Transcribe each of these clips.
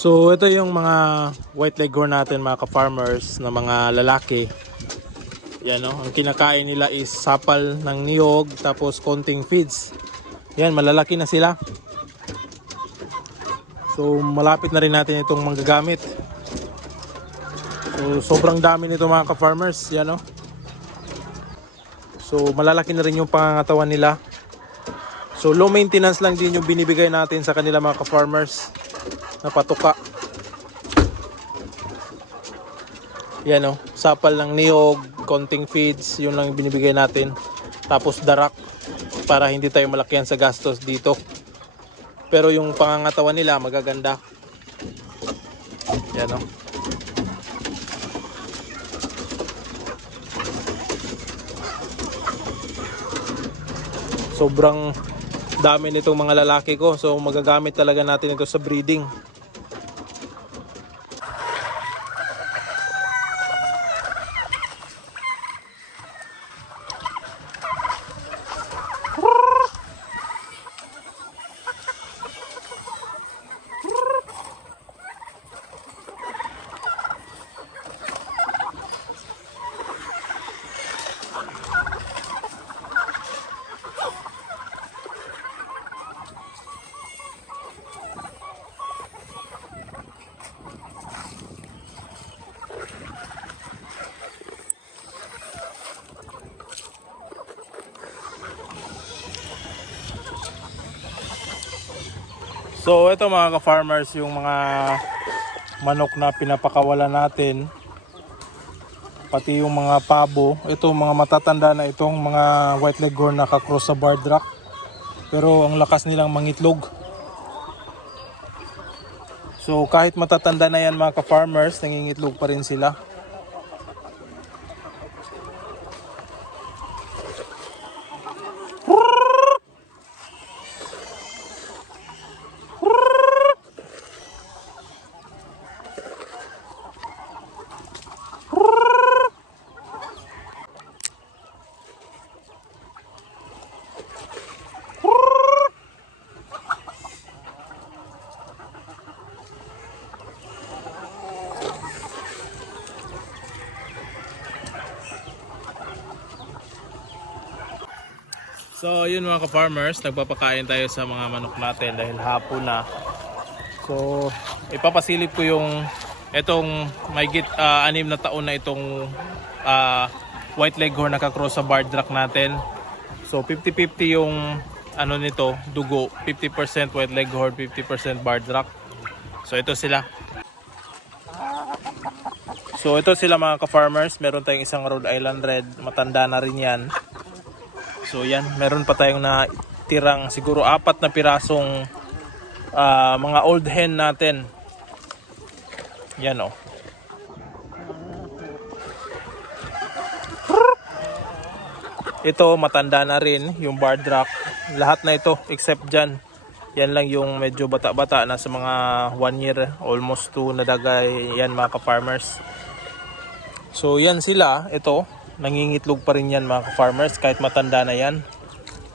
So ito yung mga white leghorn natin mga ka-farmers na mga lalaki. Yan no, ang kinakain nila is sapal ng niyog tapos konting feeds. Yan, malalaki na sila. So malapit na rin natin itong manggagamit. So sobrang dami nito mga ka-farmers, yan no. So malalaki na rin yung pangangatawan nila. So low maintenance lang din yung binibigay natin sa kanila mga ka-farmers na patuka. Yan o, sapal ng niyog, konting feeds, yun lang binibigay natin. Tapos darak para hindi tayo malakyan sa gastos dito. Pero yung pangangatawan nila magaganda. Yan o. Sobrang dami nitong mga lalaki ko. So magagamit talaga natin ito sa breeding. So ito mga ka-farmers, yung mga manok na pinapakawalan natin, pati yung mga pabo. Ito mga matatanda na itong mga white leghorn na ka-cross sa barred rock, pero ang lakas nilang mangitlog. So kahit matatanda na yan mga ka-farmers, nangingitlog pa rin sila. So yun mga ka-farmers, nagpapakain tayo sa mga manok natin dahil hapon na. So ipapasilip ko yung itong mahigit 6 na taon na itong white leghorn na ka-cross sa barred rock natin. So 50-50 yung ano nito, dugo, 50% white leghorn, 50% barred rock. So ito sila. So ito sila mga ka-farmers, meron tayong isang Rhode Island Red, matanda na rin yan. So yan, meron pa tayong natirang siguro 4 na pirasong mga old hen natin. Yan o. Ito matanda na rin yung barred rock. Lahat na ito except dyan. Yan lang yung medyo bata-bata, nasa mga 1 year, almost 2 na dagay yan mga ka-farmers. So yan sila, ito. Nangingitlog pa rin yan mga ka-farmers kahit matanda na yan.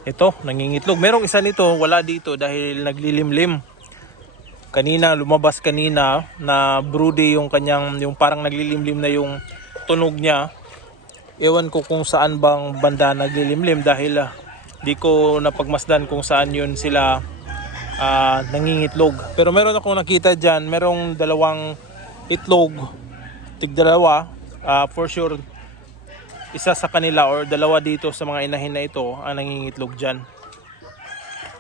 Ito, nangingitlog. Merong isa nito, wala dito dahil naglilimlim. Kanina, lumabas kanina na broody yung kanyang, yung parang naglilimlim na yung tunog niya. Ewan ko kung saan bang banda naglilimlim dahil di ko napagmasdan kung saan yun sila nangingitlog. Pero meron akong nakita dyan, merong 2 itlog, tig-2, for sure. Isa sa kanila or 2 dito sa mga inahin na ito ang nangingitlog dyan.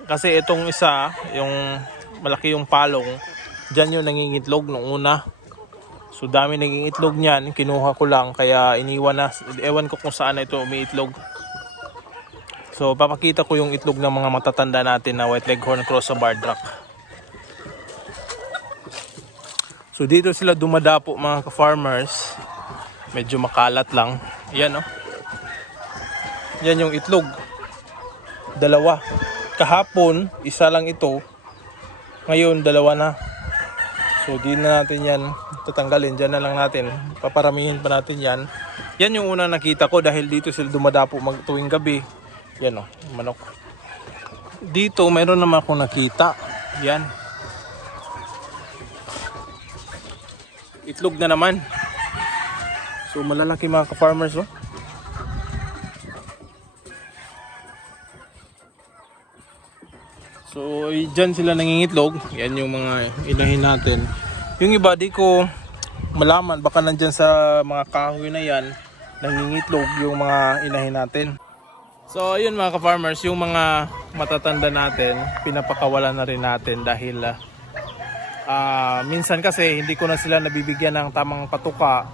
Kasi itong isa, yung malaki yung palong, dyan yung nangingitlog nung una. So dami nangingitlog niyan, kinuha ko lang kaya iniwan na. Ewan ko kung saan na ito umiitlog. So papakita ko yung itlog ng mga matatanda natin na white leghorn cross sa barred rock. So dito sila dumadapo mga ka-farmers. Medyo makalat lang. Yan o. Yan yung itlog. 2. Kahapon, isa lang ito. Ngayon, 2 na. So di na natin yan tatanggalin. Diyan na lang natin. Paparamihin pa natin yan. Yan yung unang nakita ko dahil dito sila dumadapo tuwing gabi. Yan o, manok. Dito, mayroon naman akong nakita. Yan. itlog na naman. So malalaki mga ka-farmers, oh. So dyan sila nangingitlog. Yan yung mga inahin natin. Yung iba di ko malaman, baka nandyan sa mga kahoy na yan nangingitlog yung mga inahin natin. So ayun mga ka-farmers, yung mga matatanda natin pinapakawalan na rin natin dahil minsan kasi hindi ko na sila nabibigyan ng tamang patuka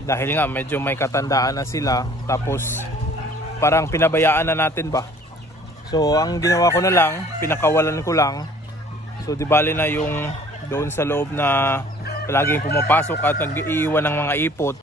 dahil nga medyo may katandaan na sila, tapos parang pinabayaan na natin ba. So ang ginawa ko na lang, pinakawalan ko lang. So di bali na yung doon sa loob na palaging pumapasok at nag-iiwan ng mga ipot.